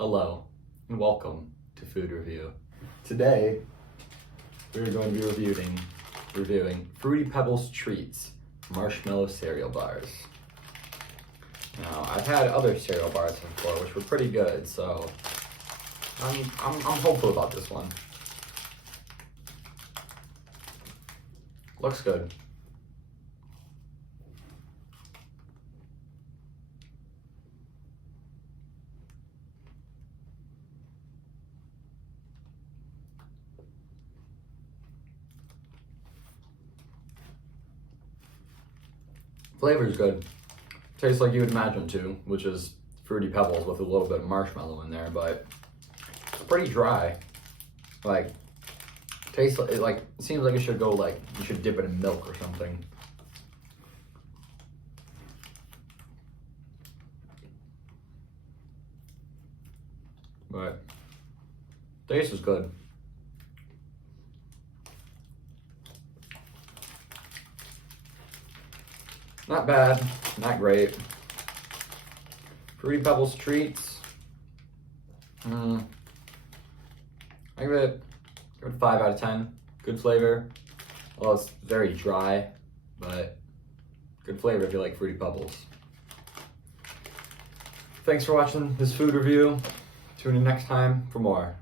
Hello, and welcome to Food Review. Today, we're going to be reviewing Fruity Pebbles Treats Marshmallow cereal bars. Now, I've had other cereal bars before, which were pretty good, so I'm hopeful about this one. Looks good. Flavor's good. Tastes like you would imagine to, which is Fruity Pebbles with a little bit of marshmallow in there, but it's pretty dry. Like, tastes like seems like it should go like you should dip it in milk or something. But taste is good. Not bad, not great. Fruity Pebbles treats. I give it 5 out of 10. Good flavor. Well, it's very dry, but good flavor if you like Fruity Pebbles. Thanks for watching this food review. Tune in next time for more.